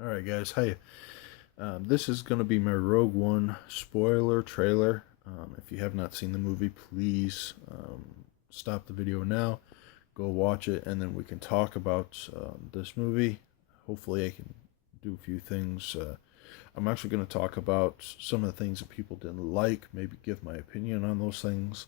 Alright, guys. Hey, this is going to be my Rogue One spoiler trailer. If you have not seen the movie, please stop the video now, go watch it, and then we can talk about this movie. Hopefully, I can do a few things. I'm actually going to talk about some of the things that people didn't like, maybe give my opinion on those things.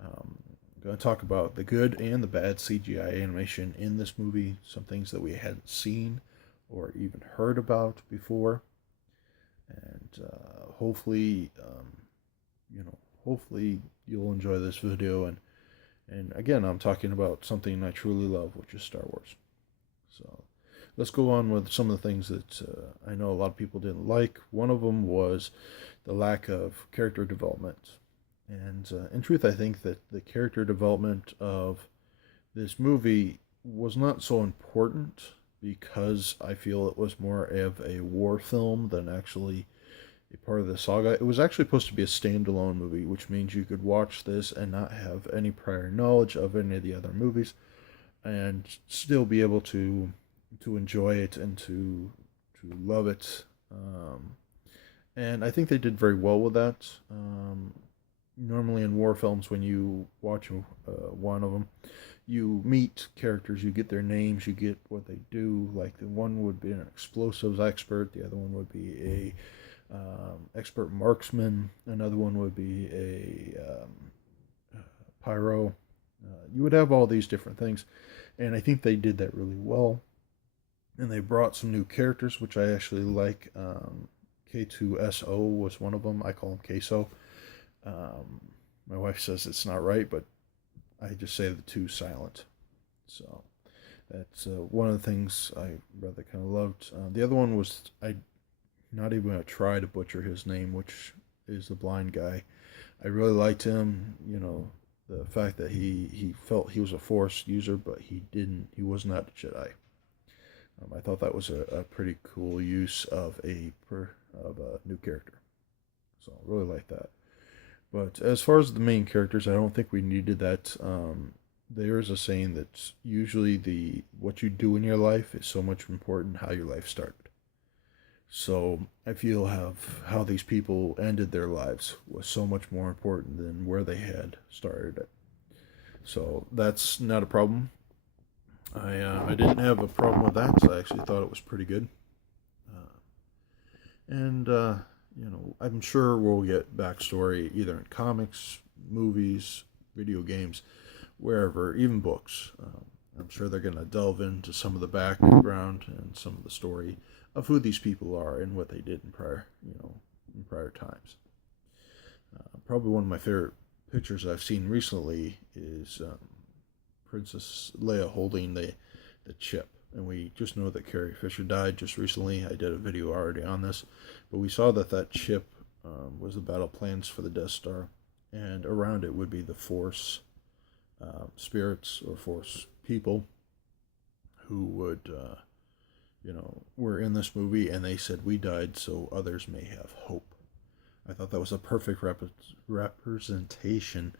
I'm going to talk about the good and the bad CGI animation in this movie, some things that we hadn't seen or even heard about before, and hopefully you'll enjoy this video. And again, I'm talking about something I truly love, which is Star Wars. So let's go on with some of the things that I know a lot of people didn't like. One of them was the lack of character development. And in truth, I think that the character development of this movie was not so important because I feel it was more of a war film than actually a part of the saga. It was actually supposed to be a standalone movie, which means you could watch this and not have any prior knowledge of any of the other movies and still be able to enjoy it and to love it. And I think they did very well with that. Normally in war films, when you watch one of them, you meet characters, you get their names, you get what they do. Like the one would be an explosives expert, the other one would be a expert marksman, another one would be pyro. You would have all these different things, and I think they did that really well. And they brought some new characters, which I actually like. K2SO was one of them. I call him Queso. Um, my wife says it's not right, but I just say the two silent. So that's one of the things I rather kind of loved. The other one was I not even gonna try to butcher his name, which is the blind guy. I really liked him. You know, the fact that he felt he was a Force user, but he didn't. He was not a Jedi. I thought that was a pretty cool use of a new character. So I really like that. But as far as the main characters, I don't think we needed that. There is a saying that usually the what you do in your life is so much important how your life started. So I feel how these people ended their lives was so much more important than where they had started it. So that's not a problem. I didn't have a problem with that. So I actually thought it was pretty good. Uh, and I'm sure we'll get backstory either in comics, movies, video games, wherever, even books. I'm sure they're going to delve into some of the background and some of the story of who these people are and what they did in prior times. Probably one of my favorite pictures I've seen recently is Princess Leia holding the chip. And we just know that Carrie Fisher died just recently. I did a video already on this, but we saw that that chip was the battle plans for the Death Star, and around it would be the Force spirits or Force people who were in this movie, and they said we died so others may have hope. I thought that was a perfect representation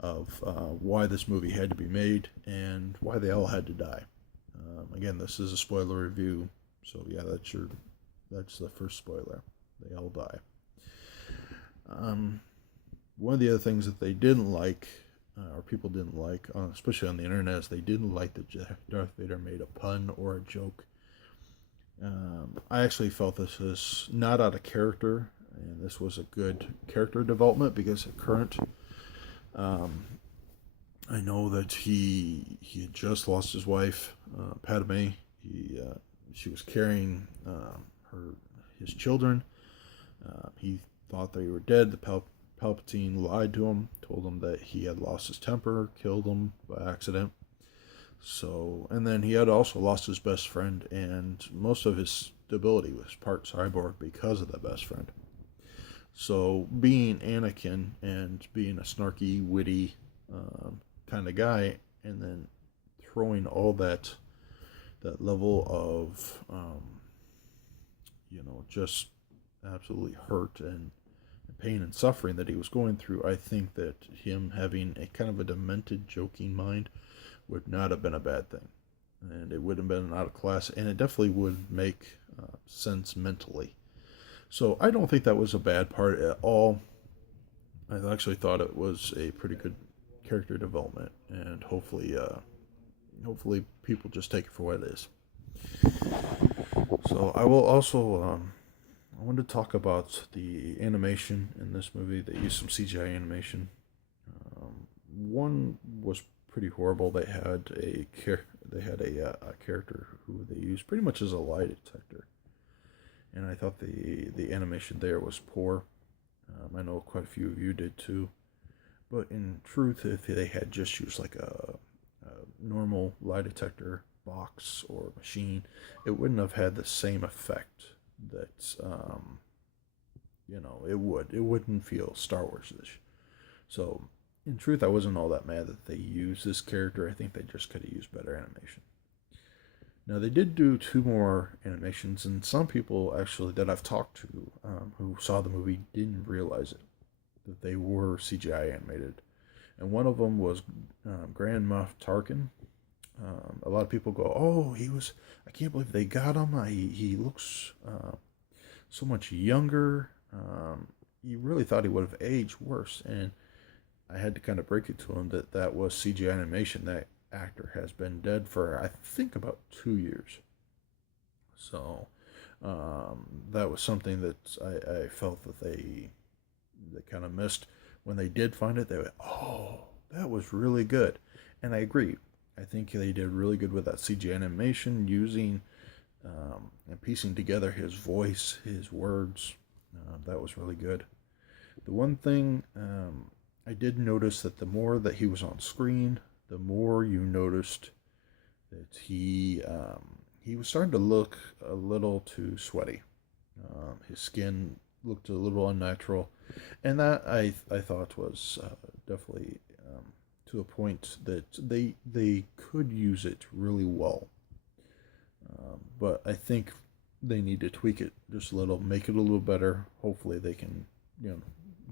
of why this movie had to be made and why they all had to die. Again, this is a spoiler review, so yeah, that's the first spoiler. They all die. One of the other things that they didn't like, or people didn't like, especially on the internet, is they didn't like that Darth Vader made a pun or a joke. I actually felt this was not out of character, and this was a good character development because at current, um, I know that he had just lost his wife, Padme. She was carrying her his children. He thought they were dead. Palpatine lied to him, told him that he had lost his temper, killed him by accident. So, and then he had also lost his best friend, and most of his stability was part cyborg because of that best friend. So, being Anakin and being a snarky, witty kind of guy, and then throwing all that level of just absolutely hurt and pain and suffering that he was going through, I think that him having a kind of a demented, joking mind would not have been a bad thing. and it would have been out of class, and it definitely would make sense mentally. So I don't think that was a bad part at all. I actually thought it was a pretty good character development, and hopefully people just take it for what it is. So I will also I want to talk about the animation in this movie. They used some CGI animation. One was pretty horrible. They had a character who they used pretty much as a lie detector, and I thought the animation there was poor. I know quite a few of you did too. But in truth, if they had just used like a normal lie detector box or machine, it wouldn't have had the same effect that it would. It wouldn't feel Star Wars-ish. So, in truth, I wasn't all that mad that they used this character. I think they just could have used better animation. Now, they did do two more animations, and some people actually that I've talked to who saw the movie didn't realize it, that they were CGI animated. And one of them was Grand Moff Tarkin. A lot of people go, "Oh, he was! I can't believe they got him. He looks so much younger. You really thought he would have aged worse." And I had to kind of break it to him that that was CGI animation. That actor has been dead for I think about 2 years. So that was something that I felt that they kind of missed. When they did find it, they went, "Oh, that was really good," and I agree. I think they did really good with that CG animation, using and piecing together his voice, his words. That was really good. The one thing I did notice that the more that he was on screen, the more you noticed that he was starting to look a little too sweaty. His skin looked a little unnatural, and that I thought was definitely to a point that they could use it really well, but I think they need to tweak it just a little, make it a little better. Hopefully, they can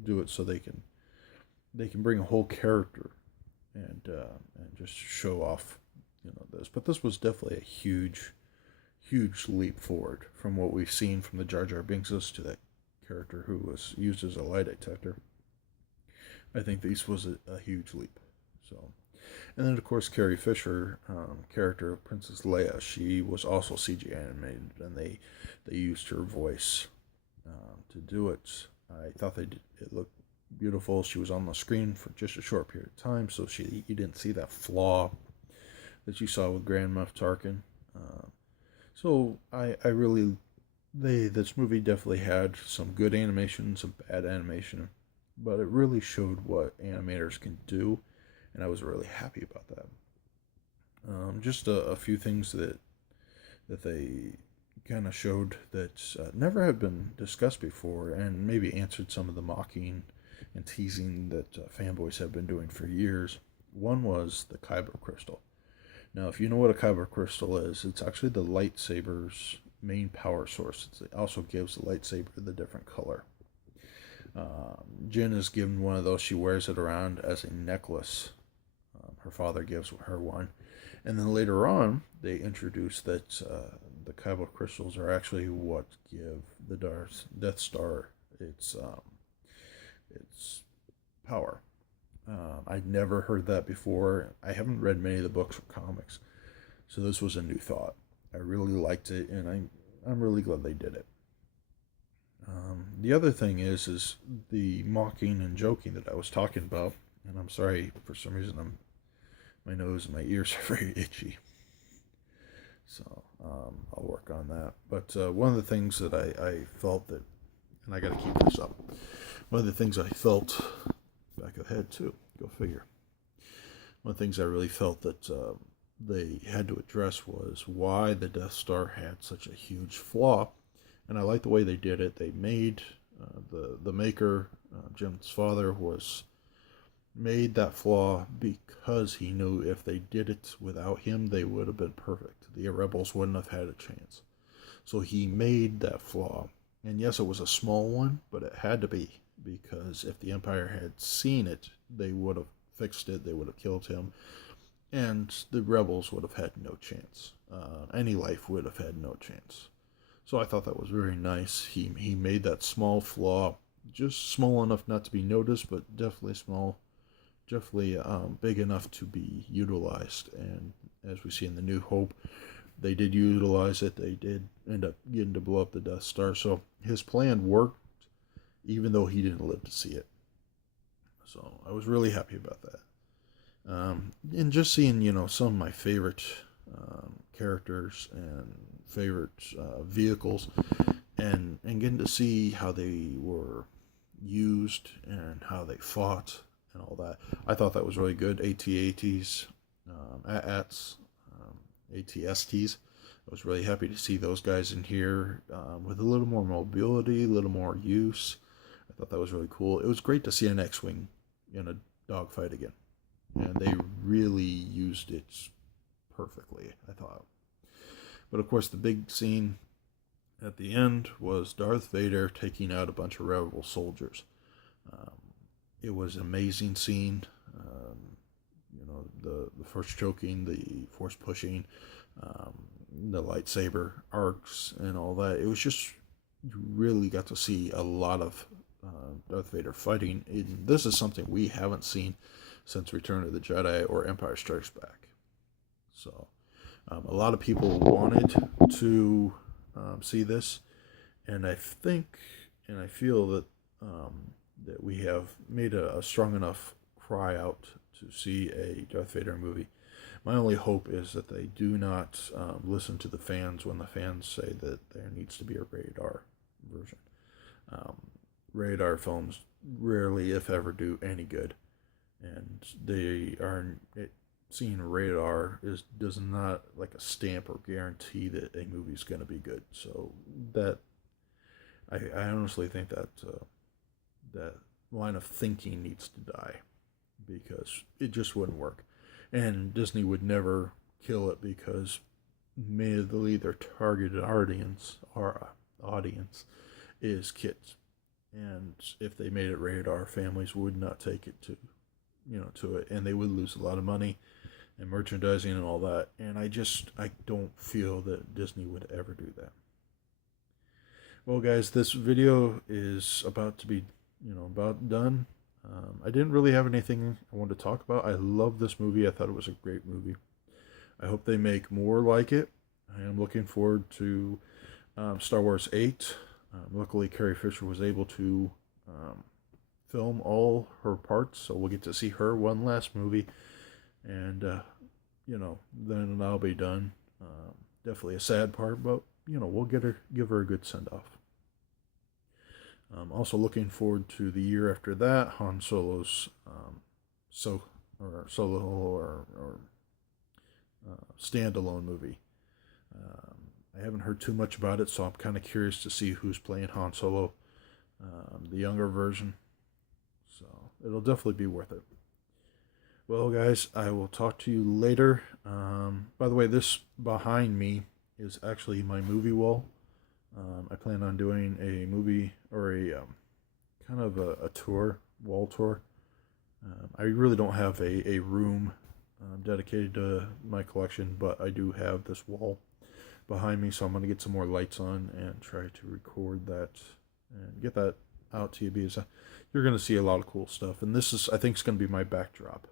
do it so they can bring a whole character and just show off this. But this was definitely a huge leap forward from what we've seen from the Jar Jar Binkses to that character who was used as a lie detector. I think this was a huge leap. So, and then of course Carrie Fisher, character of Princess Leia, she was also CG animated, and they used her voice to do it. I thought they did it looked beautiful. She was on the screen for just a short period of time, so you didn't see that flaw that you saw with Grand Moff Tarkin. So I really this movie definitely had some good animation, some bad animation, but it really showed what animators can do, and I was really happy about that. Just a few things that they kind of showed that never had been discussed before, and maybe answered some of the mocking and teasing that fanboys have been doing for years. One was the Kyber crystal. Now, if you know what a kyber crystal is, it's actually the lightsaber's main power source. It also gives the lightsaber the different color. Jin is given one of those. She wears it around as a necklace. Her father gives her one. And then later on, they introduce that the kyber crystals are actually what give the Death Star its power. I'd never heard that before. I haven't read many of the books or comics, so this was a new thought. I really liked it, and I'm really glad they did it. The other thing is the mocking and joking that I was talking about, and I'm sorry for some reason my nose and my ears are very itchy, so I'll work on that. But one of the things that I felt that, and I got to keep this up. One of the things I felt back ahead too. Go figure. One of the things I really felt that they had to address was why the Death Star had such a huge flaw, and I like the way they did it. They made the maker, Jim's father, was made that flaw because he knew if they did it without him, they would have been perfect. The rebels wouldn't have had a chance. So he made that flaw, and yes, it was a small one, but it had to be, because if the Empire had seen it, they would have fixed it. They would have killed him. and the rebels would have had no chance. Any life would have had no chance. So I thought that was very nice. He made that small flaw just small enough not to be noticed, but definitely small, definitely big enough to be utilized. And as we see in the New Hope, they did utilize it. They did end up getting to blow up the Death Star. So his plan worked, even though he didn't live to see it. So I was really happy about that. And just seeing, some of my favorite characters and favorite vehicles, and getting to see how they were used and how they fought and all that. I thought that was really good. AT-ATs, ATs, ATSTs. I was really happy to see those guys in here with a little more mobility, a little more use. I thought that was really cool. It was great to see an X-Wing in a dogfight again. And they really used it perfectly, I thought. But of course, the big scene at the end was Darth Vader taking out a bunch of rebel soldiers. It was an amazing scene. The force choking, the force pushing, the lightsaber arcs, and all that. It was just, you really got to see a lot of Darth Vader fighting. This is something we haven't seen since Return of the Jedi or Empire Strikes Back. So, a lot of people wanted to see this, and I think and I feel that that we have made a strong enough cry out to see a Darth Vader movie. My only hope is that they do not listen to the fans when the fans say that there needs to be a rated R version. Rated R films rarely, if ever, do any good, and seeing rated R does not like a stamp or guarantee that a movie's going to be good. So that I honestly think that that line of thinking needs to die, because it just wouldn't work, and Disney would never kill it, because mainly their targeted audience is kids, and if they made it rated R, families would not take it to it, and they would lose a lot of money and merchandising and all that. And I don't feel that Disney would ever do that. Well, guys, this video is about to be about done. I didn't really have anything I wanted to talk about. I love this movie. I thought it was a great movie. I hope they make more like it. I am looking forward to Star Wars 8. Luckily, Carrie Fisher was able to film all her parts, so we'll get to see her one last movie, and then I'll be done. Definitely a sad part, but we'll give her a good send off. I'm also looking forward to the year after that, Han Solo's solo or standalone movie. I haven't heard too much about it, so I'm kind of curious to see who's playing Han Solo, the younger version. So it'll definitely be worth it. Well, guys, I will talk to you later. By the way, this behind me is actually my movie wall. I plan on doing a movie or a kind of a tour, wall tour. I really don't have a room dedicated to my collection, but I do have this wall behind me, so I'm going to get some more lights on and try to record that and get that out to you, because you're going to see a lot of cool stuff. And this is, I think, is going to be my backdrop.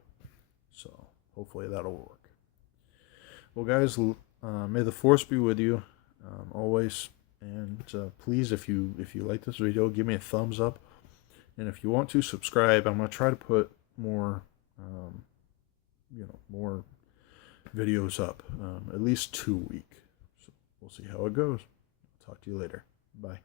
So hopefully that'll work. Well, guys, may the force be with you always. And please, if you like this video, give me a thumbs up. And if you want to subscribe, I'm going to try to put more, more videos up, at least 2 a week. So we'll see how it goes. Talk to you later. Bye.